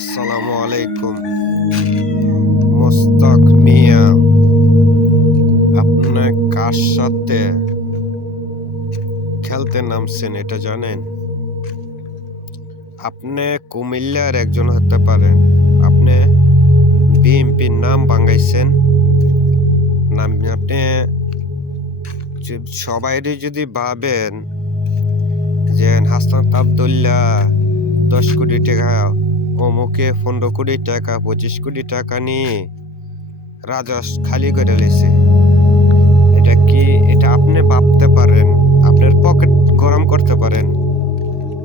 আসসালামু আলাইকুম। মোস্তাক মিয়া, আপনি কার সাথে খেলতে নামছেন এটা জানেন? আপনি কুমিল্লার একজন হতে পারেন। আপনি বিএনপির নাম ভাঙাইছেন। আপনি সবাই যদি ভাবেন যে হাসনাত আব্দুল্লাহ 10 কোটি টাকা, অমুকে 15 কোটি টাকা, 25 কোটি টাকা নিয়ে রাজস্ব খালি করে লেছে, এটা আপনি ভাবতে পারেন, আপনার পকেট গরম করতে পারেন।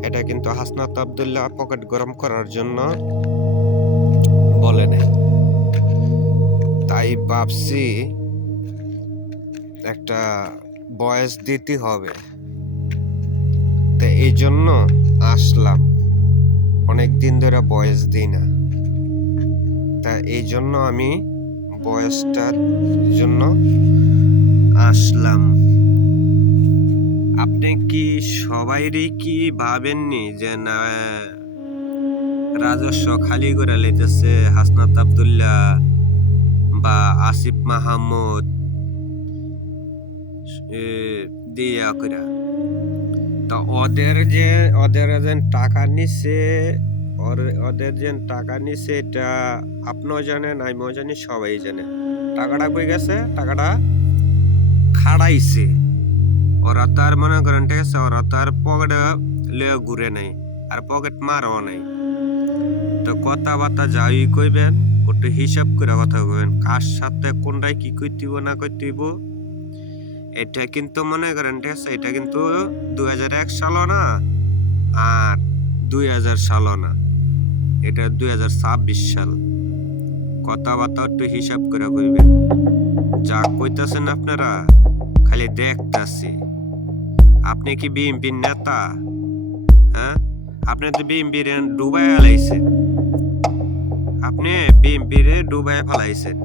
এটা কিন্তু হাসনাত আব্দুল্লাহ পকেট গরম করার জন্য বলে নাই। তাই ভাবছি একটা বয়স দিতে হবে, তো এই জন্য আসলাম। অনেক দিন ধরে বয়স দিই না, তা এই জন্য আমি বয়সটার জন্য আসলাম। আপনি কি সবাইরই কি ভাবেননি যে না রাজস্ব খালি করে লইতেছে হাসনাত আব্দুল্লাহ বা আসিফ মাহমুদ দিয়া করে? তা ওদের যে টাকা নিছে, ওদের যে টাকা নিছে এটা আপনিও জানেন, আমিও জানি, সবাই জানে। টাকাটা কই গেছে? টাকাটা খাড়াইছে। ওরা তার মনে করেন, ঠিক আছে, ওরা তার পকেটে লয়ে ঘুরে নাই, আর পকেট মারও নাই। তো কথাবার্তা যাই কইবেন ওটা হিসাব করে কথা কইবেন, কার সাথে কোনটাই কি কইতেইব না কইতেইব। এটা কিন্তু মনে করেন, ঠিক আছে, এটা কিন্তু 2001 সালও না আর 2000 সালও না, এটা 2026 সাল। কথাবার্তা একটু হিসাব করে কইবেন। যা কইতাছেন আপনারা খালি দেখতাছি। আপনি কি বিএনপির নেতা? হ্যাঁ, আপনি তো বিএনপির ডুবাই ফেলাইছেন। আপনি বিএনপির ডুবাই ফেলাইছেন।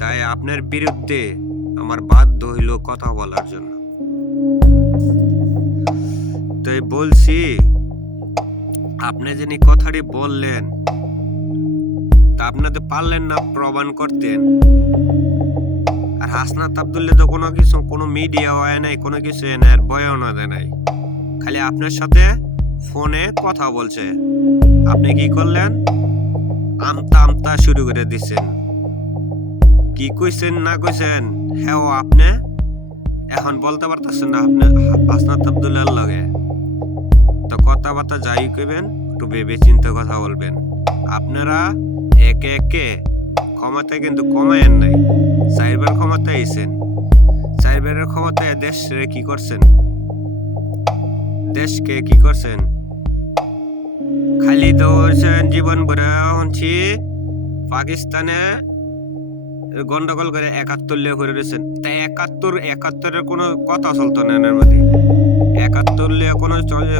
তাই আপনার বিরুদ্ধে আমার বাধ্য হইল কথা বলার জন্য। তাই বলছি, আপনি যিনি কথাটি বললেন তা আপনাদের পারলেন না প্রমাণ করতেন। আর হাসনাত আব্দুল্লাহ তো কোনো মিডিয়া হয় নাই, কোনো কিছু নাই, আর বয়ানও দেয় নাই, খালি আপনার সাথে ফোনে কথা বলছে। আপনি কি করলেন? আমতা আমতা শুরু করে দিছেন। কি কইছেন না কইছেন হ্যাঁ আপনি এখন বলতে পারতেছেন না আপনি হাসনাত আব্দুল্লাহর লগে। তো কথাবার্তা যাই কইবেন একটু ভেবে চিন্তে কথা বলবেন। আপনারা একে একে ক্ষমতা কিন্তু কমায়েন নাই, সাইবার ক্ষমতা আইছেন। সাইবারের ক্ষমতায় দেশে কি করছেন? দেশকে কি করছেন? খালি দৌড়ছেন জীবন ভরে। হচ্ছি পাকিস্তানে গন্ডগোল করে 71 লিয়ে করে রয়েছেন। তাই 71-71-এর কোনো কথা চলতো না এর মধ্যে। 71 লিয়ে কোনো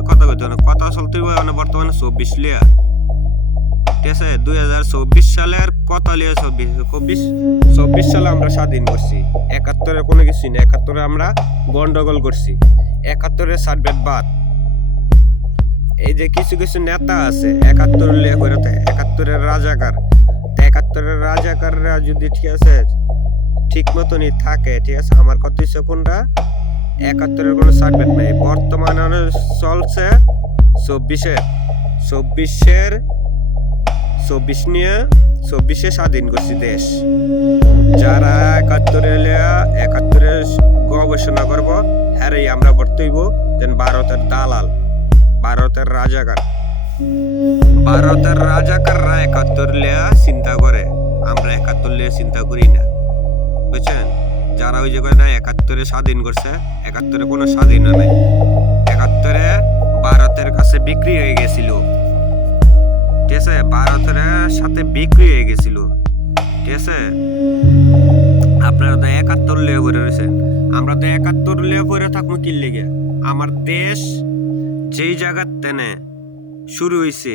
কথা কইতো না, কথা চলতে মানে বর্তমানে 24 লিয়া। ঠিক আছে, 2024 সালের কত লিয়ে? 24 সালে আমরা স্বাধীন করছি। 71-এর কোনো কিছু না। 71-এ আমরা গন্ডগোল করছি। 71-এর সার্টিফিকেট বাদ। এই যে কিছু কিছু নেতা আছে 71 লিয়ে করে, 71-এর রাজাকার। 71-এর রাজাকাররা যদি ঠিক আছে ঠিক মতনই থাকে, ঠিক আছে, আমার কত হচ্ছে কোনটা 71-এর কোনো সার্টিফিকেট নেই। বর্তমানে চলছে 24 নিয়ে 24-এ স্বাধীন করছি দেশ। যারা 71-এর গবেষণা করবো হ্যাঁ আমরা বর্তইব যেন ভারতের দালাল, ভারতের রাজাকার। ভারতের রাজাকাররা 71 লিয়া চিন্তা করে, আমরা 71 লিয়া চিন্তা করি না, বুঝছেন? যারা ওই যে না 71-এ স্বাধীন করছে, 71-এ কোনো স্বাধীন নাই। 71-এ ভারতের কাছে বিক্রি হয়ে গেছিল, ঠিক আছে, ভারতের সাথে বিক্রি হয়ে গেছিল, ঠিক আছে। আপনারা তো 71 লিয়ে পড়ে রয়েছেন, আমরা তো 71 লিয়ে পড়ে থাকবো কি লেগে? আমার দেশ যেই জায়গার তেনে শুরু হয়েছে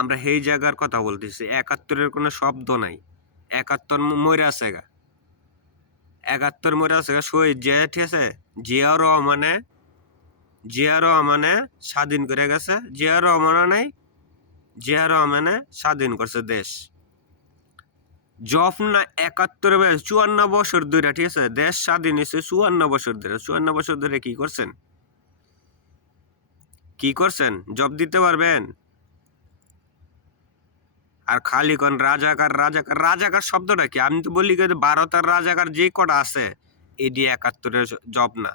আমরা সেই জায়গার কথা বলতেছি। 71-এর কোনো শব্দ নাই। 71 মরে আছে গা, 71 মরে আছে গা, শহীদ জিয়া, ঠিক আছে। জিয়া রহমানে স্বাধীন করে গেছে, জিয়া রহমানও নাই, জিয়া রহমানে স্বাধীন করছে দেশ। জফনা ৭১ 54 বছর ধরে, ঠিক আছে, দেশ স্বাধীন হয়েছে 54 বছর ধরে। 54 বছর ধরে কি করছেন? কি করছেন জব দিতে পারবেন? আর খালি কোন রাজাকার রাজাকার রাজাকার শব্দটা কি? আমি তো বলি ভারতের রাজাকার যে কটা আছে এডি ৭১-এর জব না,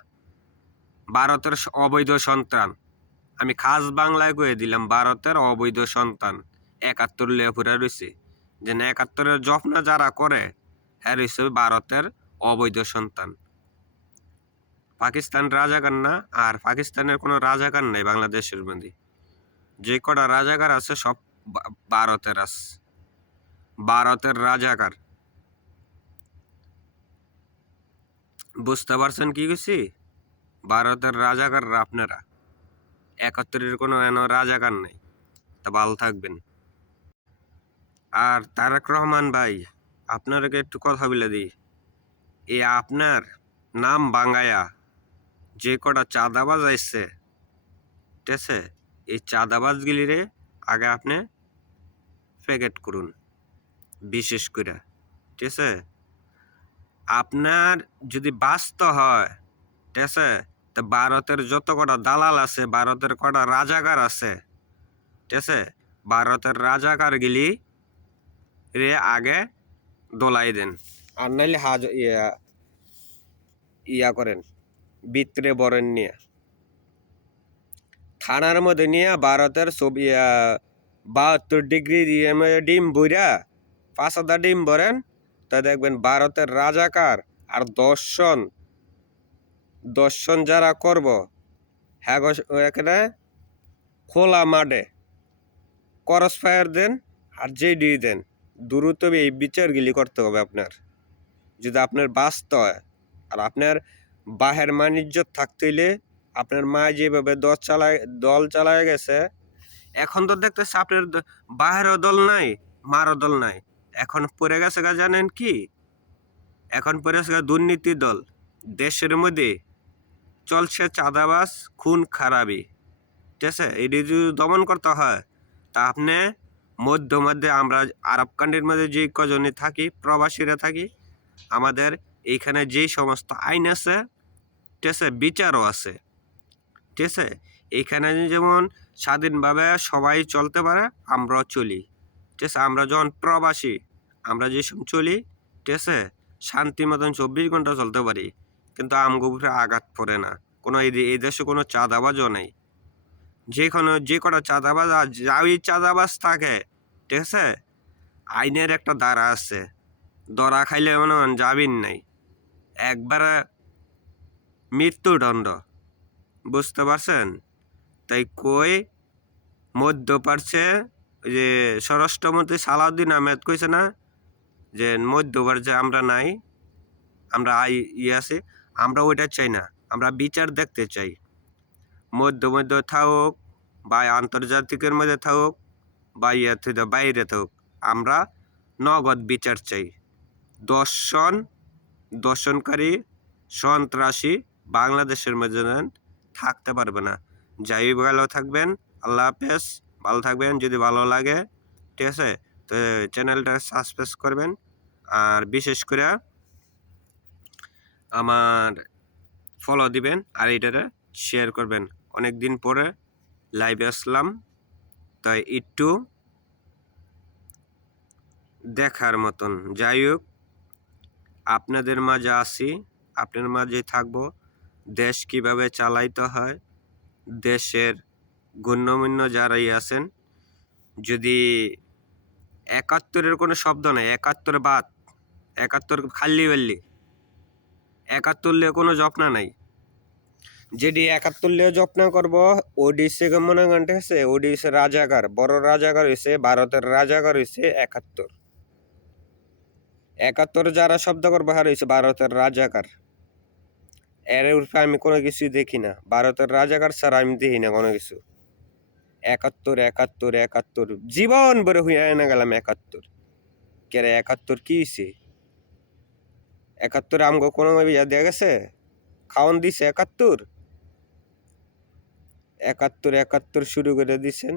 ভারতের অবৈধ সন্তান। আমি খাস বাংলায় কয়ে দিলাম, ভারতের অবৈধ সন্তান ৭১ লেপুরা রয়েছে। যে ৭১-এর জব না যারা করে হ্যাঁ রয়েছে ভারতের অবৈধ সন্তান। পাকিস্তান রাজাকার না, আর পাকিস্তানের কোনো রাজাকার নাই বাংলাদেশের মধ্যে। যে কটা রাজাকার আছে সব ভারতের আছে, ভারতের রাজাকার। বুঝতে পারছেন কি গেছি? ভারতের রাজাকার আপনারা, ৭১-এর কোনো রাজাকার নাই। তা ভালো থাকবেন। আর তারেক রহমান ভাই, আপনাকে একটু কথা বলে দিই, এ আপনার নাম বাঙ্গায়া যে কটা চাঁদাবাজ আসছে, ঠিক আছে, এই চাঁদাবাজগুলিরে আগে আপনি প্যাকেট করুন বিশেষ করে, ঠিক আছে। আপনার যদি বাঁচতে হয়, ঠিক আছে, তো ভারতের যত কটা দালাল আছে, ভারতের কটা রাজাকার আছে, ঠিক আছে, ভারতের রাজাকার গিলি রে আগে দোলাই দেন। আর নাইলে ইয়া করেন, ভিতরে বরেন নিয়ে থানার মধ্যে নিয়ে ভারতের ৭২ ডিগ্রি ডিম বইরা ৫,০০০ ডিম ভরেন, তা দেখবেন ভারতের রাজাকার আর দর্শন যারা করব হ্যাঁ এখানে খোলা মাঠে ক্রস ফায়ার দেন আর জেডি দেন। দ্রুত এই বিচারগুলি করতে হবে আপনার, যদি আপনার বাঁচতে হয়। আর আপনার বাহের বাণিজ্য থাকতে হইলে আপনার মা যেভাবে দল চালায় গেছে, এখন তো দেখতেছে আপনার বাহেরও দল নাই, মারও দল নাই। এখন পড়ে গেছে জানেন কি? এখন পড়ে গেছে দুর্নীতি দল। দেশের মধ্যে চলছে চাঁদাবাজ, খুন খারাপি, ঠিক আছে। এটি যদি দমন করতে হয় তা আপনি মধ্যে আমরা আরব কান্ট্রির মধ্যে যে কজনে থাকি, প্রবাসীরা থাকি, আমাদের এইখানে যেই সমস্ত আইন আছে, ঠিক আছে, বিচারও আছে, ঠিক আছে। এইখানে যেমন স্বাধীনভাবে সবাই চলতে পারে, আমরাও চলি, ঠিক আছে। আমরা যখন প্রবাসী, আমরা যেসব চলি, ঠিক আছে, শান্তি মতন ২৪ ঘন্টা চলতে পারি, কিন্তু আমগো উপরে আঘাত পড়ে না। কোনো এই দেশে কোনো চাঁদাবাজও নেই। যে কটা চাঁদাবাজ যাই চাঁদাবাজ থাকে, ঠিক আছে, আইনের একটা ধারা আছে, ধরা খাইলে মনে হন জামিন নাই, একবারে মৃত্যুদণ্ড। বুঝতে পারছেন? তাই মধ্যপ্রাচ্যে যে স্বরাষ্ট্রমন্ত্রী সালাউদ্দিন আহমেদ কইছে না যে মধ্যপ্রাচ্যে আমরা নাই, আমরা আছি, আমরা ওইটা চাই না, আমরা বিচার দেখতে চাই। মধ্যে থাকুক বা আন্তর্জাতিকের মধ্যে থাকুক বা থেকে বাইরে থাকুক, আমরা নগদ বিচার চাই। দর্শনকারী সন্ত্রাসী বাংলাদেশের মধ্যে থাকতে পারবে না। যাই ভালো থাকবেন, আল্লাহ হাফেজ, ভালো থাকবেন। যদি ভালো লাগে, ঠিক আছে, তো চ্যানেলটা সাবস্ক্রাইব করবেন। আর বিশেষ করে আমার ফলো দিবেন আর এটারে শেয়ার করবেন। অনেক দিন পরে লাইভে আসলাম, তাই একটু দেখার মতন। যাই হোক, আপনাদের মাঝে আসি, আপনার মাঝে থাকবো। দেশ কিভাবে চালাইতে হয়, দেশের গণ্যমান্য যারাই আছেন, যদি ৭১-এর কোনো শব্দ নাই, ৭১ বাদ, ৭১ খাল্লি বেল্লি, ৭১ কোনো যত্ন নাই। যেটি ৭১ যত্ন করবো ওডিসি মনে করেন, ঠিক আছে, ওডিসি রাজাকার, বড় রাজাকার হয়েছে ভারতের রাজাকার হয়েছে ৭১ যারা শব্দ করবো হার হয়েছে ভারতের রাজাকার। এর উপরে আমি কোনো কিছুই দেখি না, ভারতের রাজাকার ছাড়া আমি দেখি না কোনো কিছু। ৭১ জীবন ভরে হইয়া না গেলাম ৭১। কেরে ৭১ কি হয়েছে? ৭১ আমগো কোনো ইয়া দেয়া গেছে, খাওয়ান দিছে ৭১ শুরু করে দিছেন।